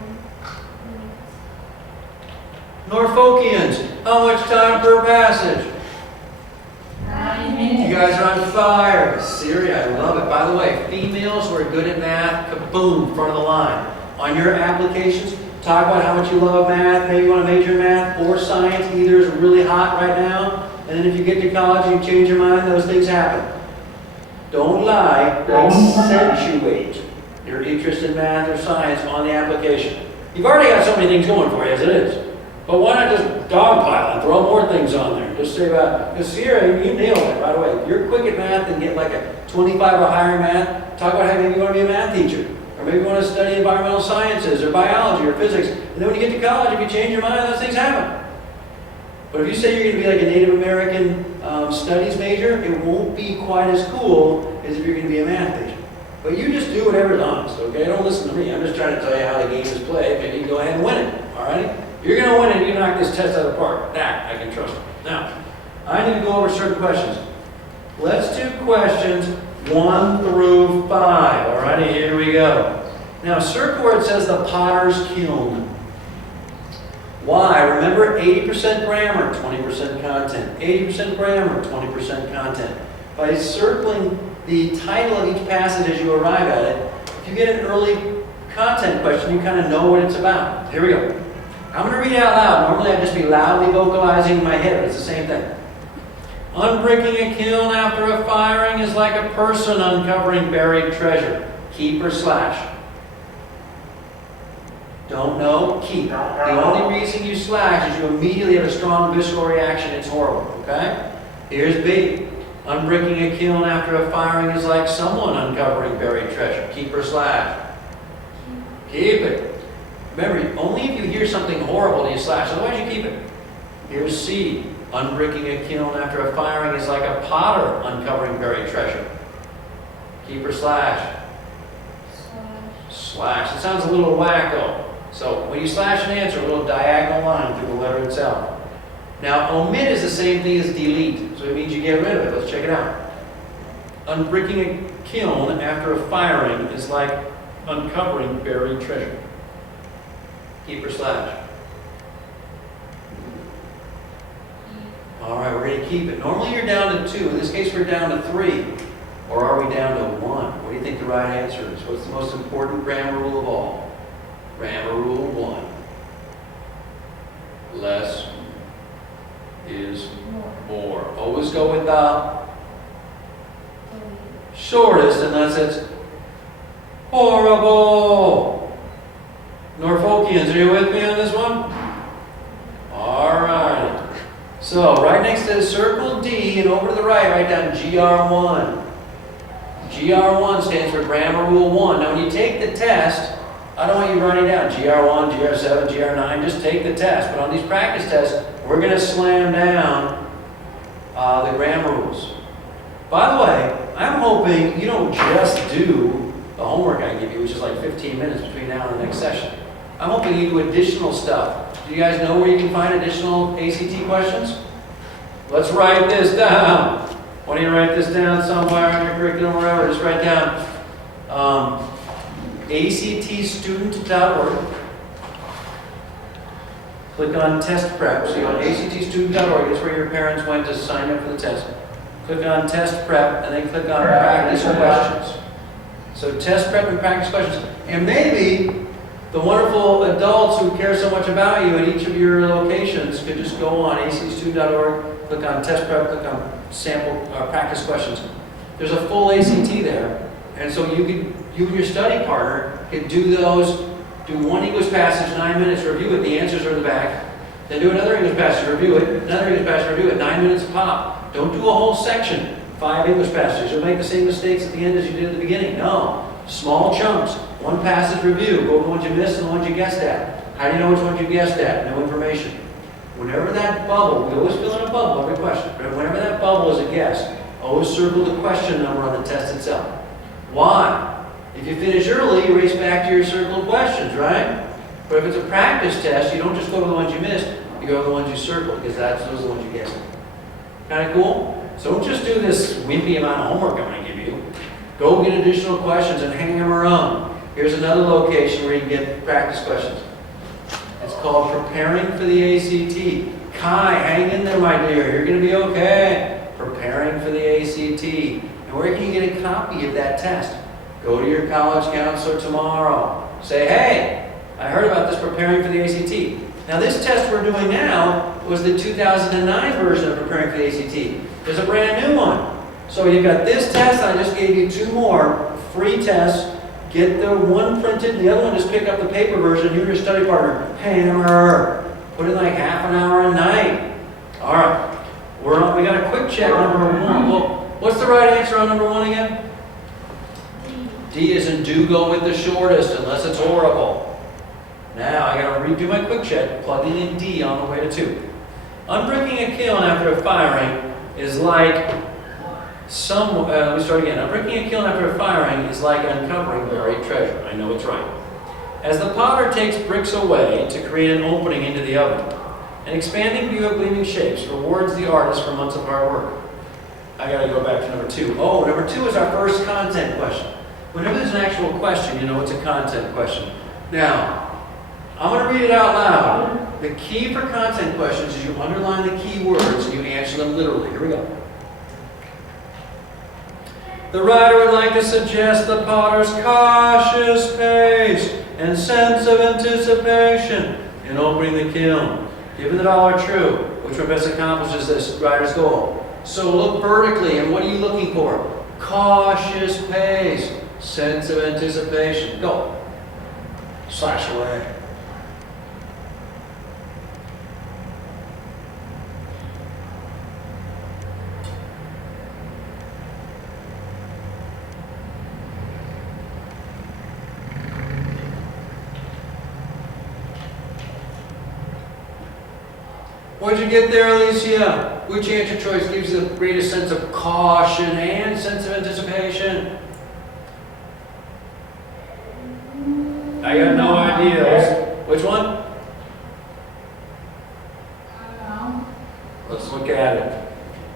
Norfolkians, how much time per passage? 9 minutes. You guys are on fire. Siri, I love it. By the way, females who are good at math, kaboom, front of the line. On your applications, talk about how much you love math. Maybe you want to major in math or science. Either is really hot right now. And then if you get to college and you change your mind, those things happen. Don't lie. Accentuate your interest in math or science on the application. You've already got so many things going for you as it is. But why not just dogpile and throw more things on there? Just say about, because Sierra, you nailed it right away. If you're quick at math and get like a 25 or higher in math, talk about how maybe you want to be a math teacher. Or maybe you want to study environmental sciences or biology or physics. And then when you get to college, if you change your mind, those things happen. But if you say you're going to be like a Native American studies major, it won't be quite as cool as if you're going to be a math major. But you just do whatever's honest, okay? Don't listen to me. I'm just trying to tell you how the game is played. Maybe you go ahead and win it, all right? You're going to win it. You knock this test out of the park. That, I can trust you. Now, I need to go over certain questions. Let's do questions 1 through 5. All righty, here we go. Now circle where it says the potter's kiln. Why? Remember 80% grammar, 20% content. 80% grammar, 20% content. By circling the title of each passage as you arrive at it, if you get an early content question, you kind of know what it's about. Here we go. I'm going to read it out loud. Normally I'd just be loudly vocalizing in my head, but it's the same thing. Unbricking a kiln after a firing is like a person uncovering buried treasure. Keep or slash? Don't know, keep. The only reason you slash is you immediately have a strong visceral reaction. It's horrible, okay? Here's B. Unbricking a kiln after a firing is like someone uncovering buried treasure. Keep or slash? Keep it. Remember, only if you hear something horrible do you slash, otherwise you keep it. Here's C. Unbricking a kiln after a firing is like a potter uncovering buried treasure. Keep or slash? Slash. It sounds a little wacko. So when you slash an answer, a little diagonal line through the letter itself. Now omit is the same thing as delete, so it means you get rid of it. Let's check it out. Unbricking a kiln after a firing is like uncovering buried treasure. Keep or slash? All right, we're going to keep it. Normally you're down to 2. In this case, we're down to 3. Or are we down to 1? What do you think the right answer is? What's the most important grammar rule of all? Grammar rule 1. Less is more. Always go with the shortest unless it's horrible. Norfolkians, are you with me on this one? All right. So right next to the circle D and over to the right, write down GR1. GR1 stands for Grammar Rule 1. Now when you take the test, I don't want you writing down GR1, GR7, GR9. Just take the test. But on these practice tests, we're going to slam down the grammar rules. By the way, I'm hoping you don't just do the homework I give you, which is like 15 minutes between now and the next session. I'm hoping you do additional stuff. Do you guys know where you can find additional ACT questions? Let's write this down. Why don't you write this down somewhere in your curriculum or wherever? Just write down actstudent.org. Click on test prep. So you go on actstudent.org. That's where your parents went to sign up for the test. Click on test prep and then click on practice questions. So test prep and practice questions. And maybe the wonderful adults who care so much about you at each of your locations could just go on actstudent.org, click on test prep, click on sample practice questions. There's a full ACT there, and so you and your study partner could do those. Do one English passage, 9 minutes, review it. The answers are in the back. Then do another English passage, review it. Another English passage, review it. 9 minutes a pop. Don't do a whole section. 5 English passages. You'll make the same mistakes at the end as you did at the beginning. No. Small chunks. One passage review. Go over the ones you missed and the ones you guessed at. How do you know which ones you guessed at? No information. Whenever that bubble, we always fill in a bubble every question. But whenever that bubble is a guess, always circle the question number on the test itself. Why? If you finish early, you race back to your circled questions, right? But if it's a practice test, you don't just go to the ones you missed, you go to the ones you circled, because those are the ones you guessed. Kind of cool? So don't just do this wimpy amount of homework I'm going to give you. Go get additional questions and hang them around. Here's another location where you can get practice questions. It's called Preparing for the ACT. Kai, hang in there, my dear. You're going to be okay. Preparing for the ACT. And where can you get a copy of that test? Go to your college counselor tomorrow. Say, hey, I heard about this Preparing for the ACT. Now this test we're doing now was the 2009 version of Preparing for the ACT. There's a brand new one. So you've got this test. I just gave you 2 more free tests. Get the one printed, and the other one just pick up the paper version. You and your study partner, hammer. Put in like half an hour a night. All right. We got a quick check number 1. Well, what's the right answer on number 1 again? D is in do go with the shortest unless it's horrible. Now I got to redo my quick check, plugging in D on the way to 2. Unbricking a kiln after a firing is like let me start again. Unbricking a kiln after a firing is like uncovering buried treasure. I know it's right. As the potter takes bricks away to create an opening into the oven, an expanding view of gleaming shapes rewards the artist for months of hard work. I got to go back to number 2. Oh, number 2 is our first content question. Whenever there's an actual question, you know it's a content question. Now, I'm going to read it out loud. The key for content questions is you underline the key words and you answer them literally. Here we go. The writer would like to suggest the potter's cautious pace and sense of anticipation in opening the kiln. Given that all are true, which one best accomplishes this writer's goal? So look vertically, and what are you looking for? Cautious pace, sense of anticipation. Go. Slash away. What'd you get there, Alicia? Which answer choice gives you the greatest sense of caution and sense of anticipation? I got no idea. Which one? I don't know. Let's look at it.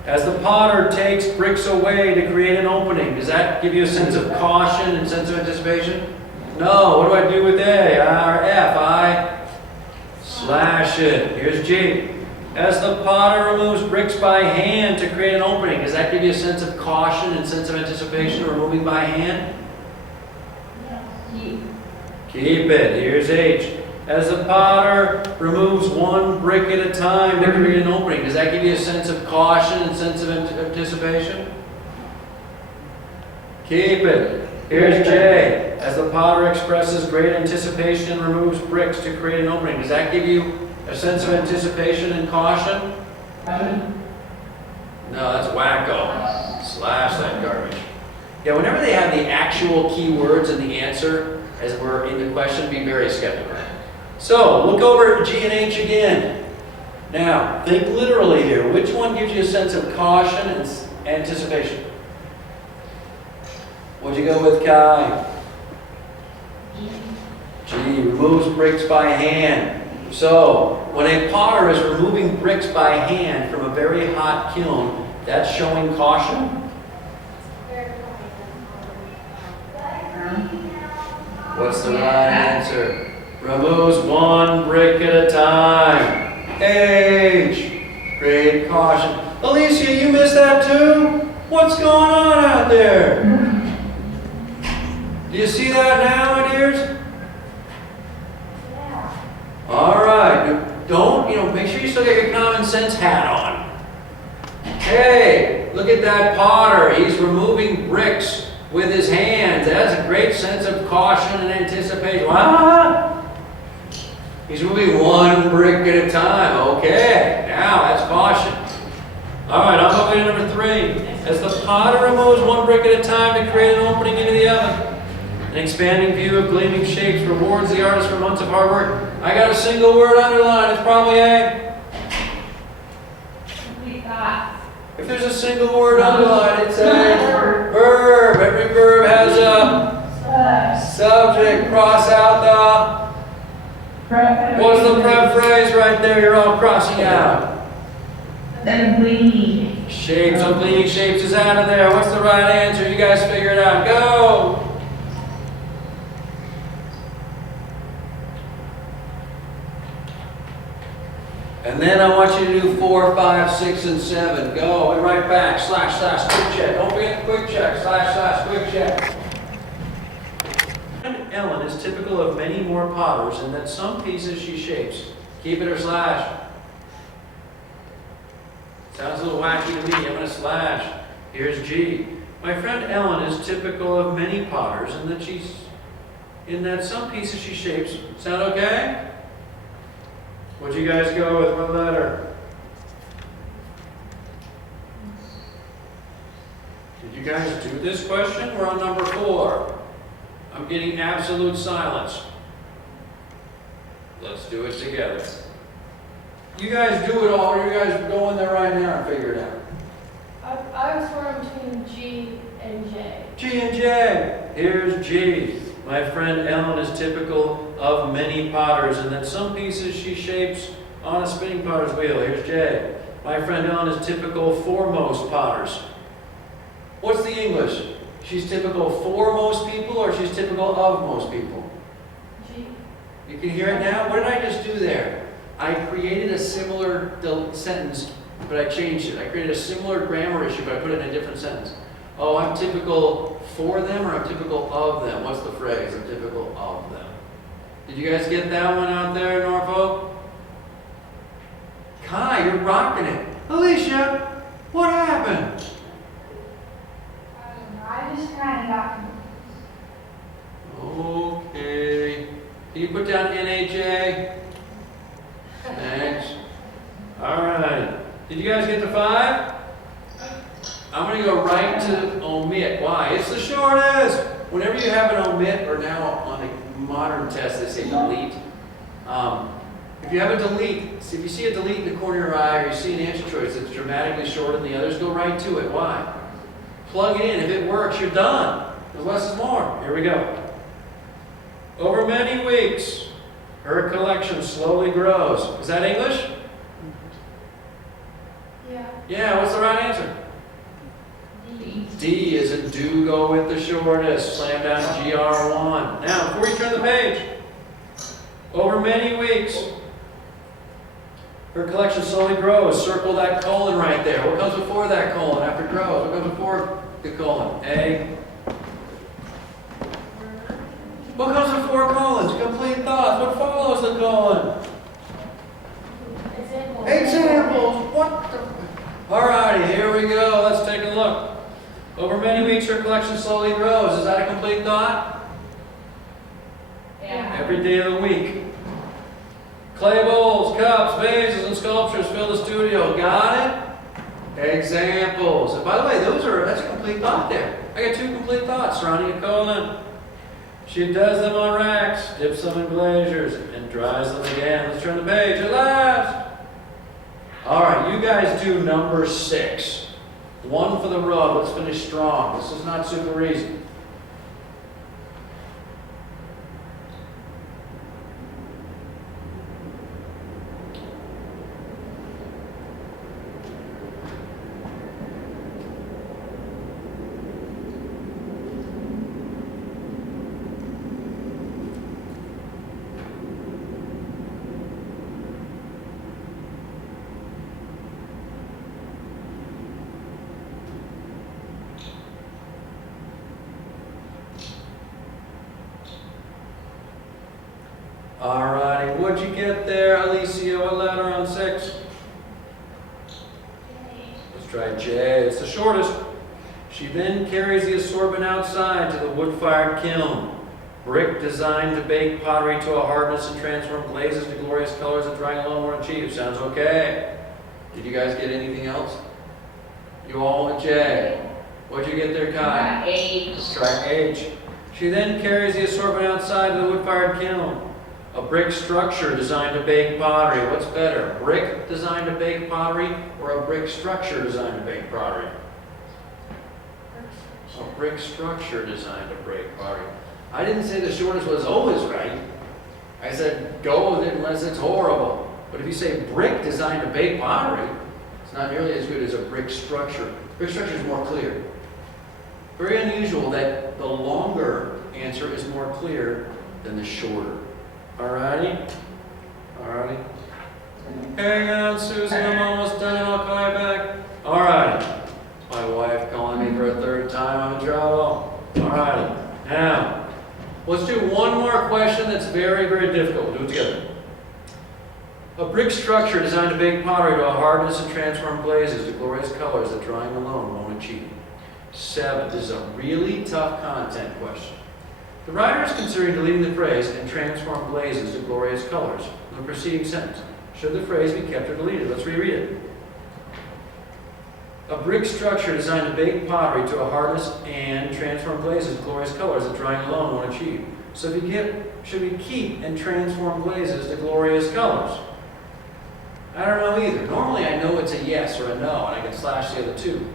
As the potter takes bricks away to create an opening, does that give you a sense of caution and sense of anticipation? No. What do I do with A? Or F? I slash it. Here's G. As the potter removes bricks by hand to create an opening, does that give you a sense of caution and sense of anticipation, removing by hand? Keep it. Here's H. As the potter removes one brick at a time to create an opening, does that give you a sense of caution and sense of anticipation? Keep it. Here's J. As the potter expresses great anticipation and removes bricks to create an opening, does that give you a sense of anticipation and caution? No, that's wacko. Slash that garbage. Yeah, whenever they have the actual keywords in the answer as we're in the question, be very skeptical. So, look over at G and H again. Now, think literally here. Which one gives you a sense of caution and anticipation? What'd you go with, Kai? G, removes bricks by hand. So, when a potter is removing bricks by hand from a very hot kiln, that's showing caution. What's the right answer? Removes one brick at a time. H. Great caution. Alicia, you missed that too? What's going on out there? Do you see that now, my dears? All right. Don't, make sure you still get your common sense hat on. Hey, look at that potter. He's removing bricks with his hands. That's a great sense of caution and anticipation. Ah! He's moving one brick at a time. Okay, now that's caution. All right, I'm moving to number 3. As the potter removes one brick at a time to create an opening into the oven, an expanding view of gleaming shapes rewards the artist for months of hard work. I got a single word underlined. It's probably A. Complete thought. If there's a single word underlined, it's a verb. Every verb has a subject. Cross out the... What's the prep phrase right there? You're all crossing out. Gleaming. Shapes. So gleaming shapes is out of there. What's the right answer? You guys figure it out. Go! And then I want you to do 4, 5, 6, and 7. Go, and right back. Slash, slash, quick check. Don't forget the quick check. Slash, slash, quick check. Ellen is typical of many more potters in that some pieces she shapes. Keep it or slash. Sounds a little wacky to me. I'm going to slash. Here's G. My friend Ellen is typical of many potters in that some pieces she shapes. Sound okay? What'd you guys go with? What letter? Did you guys do this question? We're on number 4. I'm getting absolute silence. Let's do it together. You guys do it all, or you guys go in there right now and figure it out. I was torn between G and J. G and J. Here's G. My friend Ellen is typical of many potters in that some pieces she shapes on a spinning potter's wheel. Here's J. My friend Ellen is typical for most potters. What's the English? She's typical for most people or she's typical of most people? G. You can hear it now? What did I just do there? I created a similar sentence, but I changed it. I created a similar grammar issue, but I put it in a different sentence. Oh, I'm typical for them or I'm typical of them? What's the phrase? I'm typical of them. Did you guys get that one out there, Norfolk? Kai, you're rocking it. Alicia, what happened? I don't know. I just kind of got confused. Okay. Can you put down NHA? Thanks. All right. Did you guys get to 5? I'm going to go right to omit. Why? It's the shortest. Whenever you have an omit, or now on a modern test they say delete. If you have a delete, if you see a delete in the corner of your eye or you see an answer choice that's dramatically shorter than the others, go right to it. Why? Plug it in. If it works, you're done. There's less is more. Here we go. Over many weeks, her collection slowly grows. Is that English? Yeah. Yeah, what's the right answer? D. D is in do go with the shortest. Slam down GR1. Now, before you turn the page, over many weeks, her collection slowly grows. Circle that colon right there. What comes before that colon after grows? What comes before the colon? A. What comes before colons? Complete thoughts. What follows the colon? Example. Examples. What the? Alrighty, here we go. Let's take a look. Over many weeks, her collection slowly grows. Is that a complete thought? Yeah. Every day of the week. Clay bowls, cups, vases, and sculptures fill the studio. Got it? Examples. And by the way, that's a complete thought there. I got 2 complete thoughts surrounding a colon. She does them on racks, dips them in glaziers, and dries them again. Let's turn the page at last. All right, you guys do number 6. 1 for the road. Let's finish strong. This is not super easy. Alrighty, what'd you get there, Alicia? What letter on 6? Let's try J. It's the shortest. She then carries the assortment outside to the wood-fired kiln. Brick designed to bake pottery to a hardness and transform glazes to glorious colors that drying alone won't achieve. Sounds okay. Did you guys get anything else? You all went J. What'd you get there, Kai? H. Let's try H. She then carries the assortment outside to the wood-fired kiln. A brick structure designed to bake pottery. What's better, brick designed to bake pottery or a brick structure designed to bake pottery? A brick structure designed to bake pottery. I didn't say the shortest was always right. I said go with it unless it's horrible. But if you say brick designed to bake pottery, it's not nearly as good as a brick structure. Brick structure is more clear. Very unusual that the longer answer is more clear than the shorter. Alrighty? Alrighty? Hang on, Susan, I'm almost done. I'll call you back. Alrighty. My wife calling me for a 3rd time. I'm in trouble. Alrighty. Now, let's do one more question that's very, very difficult. We'll do it together. A brick structure designed to bake pottery to a hardness and transform glazes to glorious colors that drying alone won't achieve. 7. This is a really tough content question. The writer is considering deleting the phrase and transform glazes to glorious colors in the preceding sentence. Should the phrase be kept or deleted? Let's reread it. A brick structure designed to bake pottery to a hardness and transform glazes to glorious colors that drying alone won't achieve. So if you should we keep and transform glazes to glorious colors? I don't know either. Normally I know it's a yes or a no, and I can slash the other 2.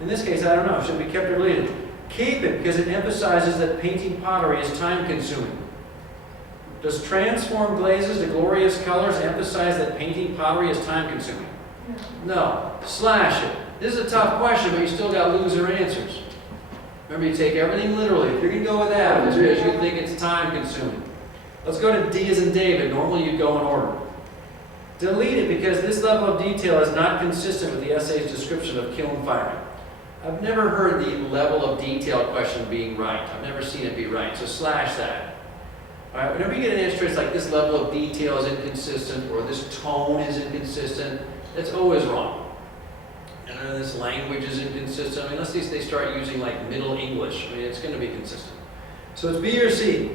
In this case, I don't know. Should it be kept or deleted? Keep it because it emphasizes that painting pottery is time-consuming. Does transform glazes to glorious colors emphasize that painting pottery is time-consuming? No. No. Slash it. This is a tough question, but you still got loser answers. Remember, you take everything literally. If you're going to go with that, it's because you think it's time consuming. Let's go to D as in David. Normally you go in order. Delete it because this level of detail is not consistent with the essay's description of kiln firing. I've never heard the level of detail question being right. I've never seen it be right, so slash that. All right, whenever you get an answer, it's like this level of detail is inconsistent or this tone is inconsistent, that's always wrong. And then this language is inconsistent. I mean, unless they start using like Middle English, I mean, it's going to be consistent. So it's B or C.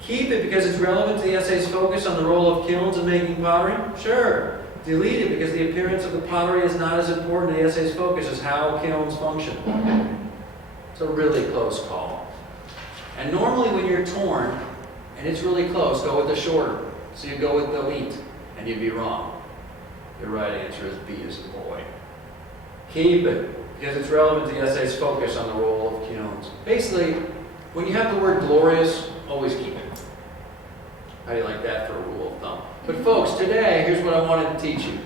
Keep it because it's relevant to the essay's focus on the role of kilns in making pottery? Sure. Delete it because the appearance of the pottery is not as important to the essay's focus as how kilns function. It's a really close call. And normally when you're torn and it's really close, go with the shorter. So you go with delete and you'd be wrong. The right answer is B as in boy. Keep it because it's relevant to the essay's focus on the role of kilns. Basically, when you have the word glorious, always keep it. How do you like that for a rule of thumb? But folks, today, here's what I wanted to teach you.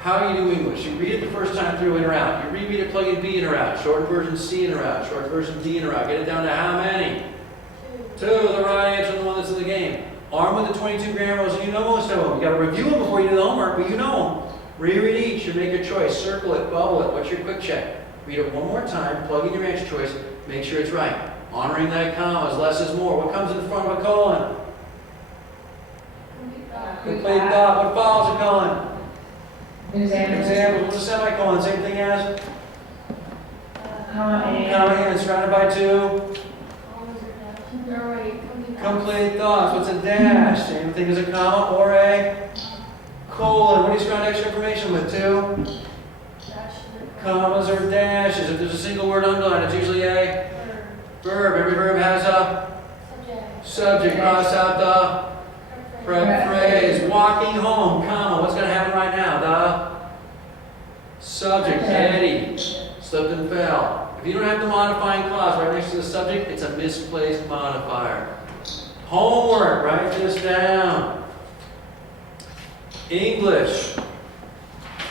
How you do English. You read it the first time through in or out. You reread it, plug in B in or out. Short version C in or out. Short version D in or out. Get it down to how many? Two. The right answer, the one that's in the game. Armed with the 22 grammar rules, and you know most of them. You got to review them before you do the homework, but you know them. Reread each and make your choice. Circle it, bubble it. What's your quick check? Read it one more time, plug in your answer choice, make sure it's right. Honoring that commas, less is more. What comes in front of a colon? Complete thought. What follows a colon? Examples. What's a semicolon? Same thing as? Comma and surrounded by two. Complete thoughts. What's a dash? Same thing as a comma or a colon. What do you surround extra information with? Two? Commas or dashes. If there's a single word underlined, it's usually a verb. Every verb has a subject. Cross out the phrase. Walking home, comma. What's going to happen right now? The subject. Eddie slipped and fell. If you don't have the modifying clause right next to the subject, it's a misplaced modifier. Homework. Write this down. English.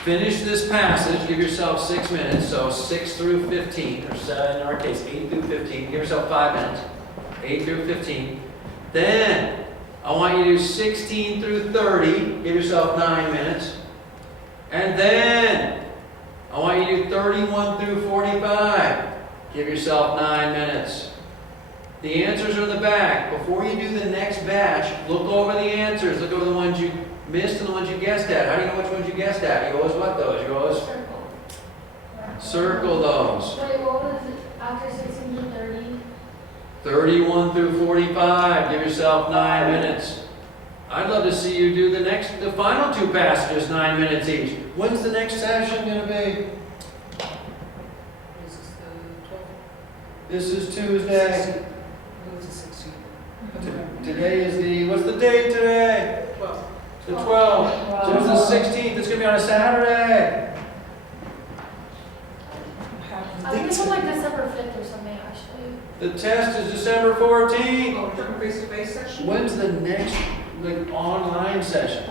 Finish this passage. Give yourself 6 minutes. So 6 through 15, or 7 in our case, 8 through 15. Give yourself 5 minutes. 8 through 15. Then I want you to do 16 through 30. Give yourself 9 minutes. And then I want you to do 31 through 45. Give yourself 9 minutes. The answers are in the back. Before you do the next batch, look over the answers. Look over the ones you missed and the ones you guessed at. How do you know which ones you guessed at? You always what those? You always circle those. Wait, what was it after 16 to 30? 31 through 45. Give yourself 9 minutes. I'd love to see you do the final two passages 9 minutes each. When's the next session going to be? This is Tuesday. Today is what's the date today? 12. The 12th. So it's the 16th. It's going to be on a Saturday. I think it's like December 5th or something, actually. The test is December 14th. Oh, from face-to-face session? When's the next online session?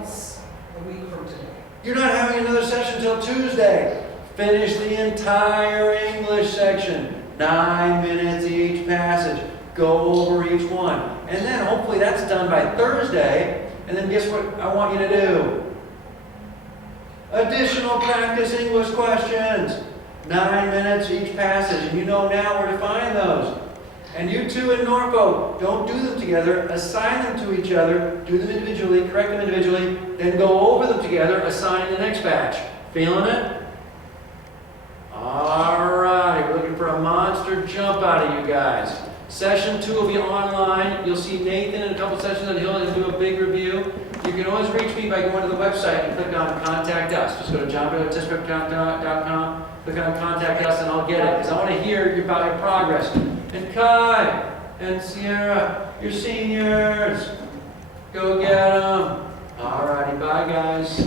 It's a week from today. You're not having another session until Tuesday. Finish the entire English section. 9 minutes each passage. Go over each one. And then hopefully that's done by Thursday. And then guess what I want you to do? Additional practice English questions. 9 minutes each passage. And you know now where to find those. And you two in Norfolk, don't do them together. Assign them to each other. Do them individually. Correct them individually. Then go over them together. Assign the next batch. Feeling it? Alrighty. We're looking for a monster jump out of you guys. Session 2 will be online. You'll see Nathan in a couple sessions and he'll do a big review. You can always reach me by going to the website and click on Contact Us. Just go to johnbilltescript.com, click on Contact Us, and I'll get it. Because I want to hear about your progress. And Kai and Sierra, your seniors, go get them. Alrighty, bye guys.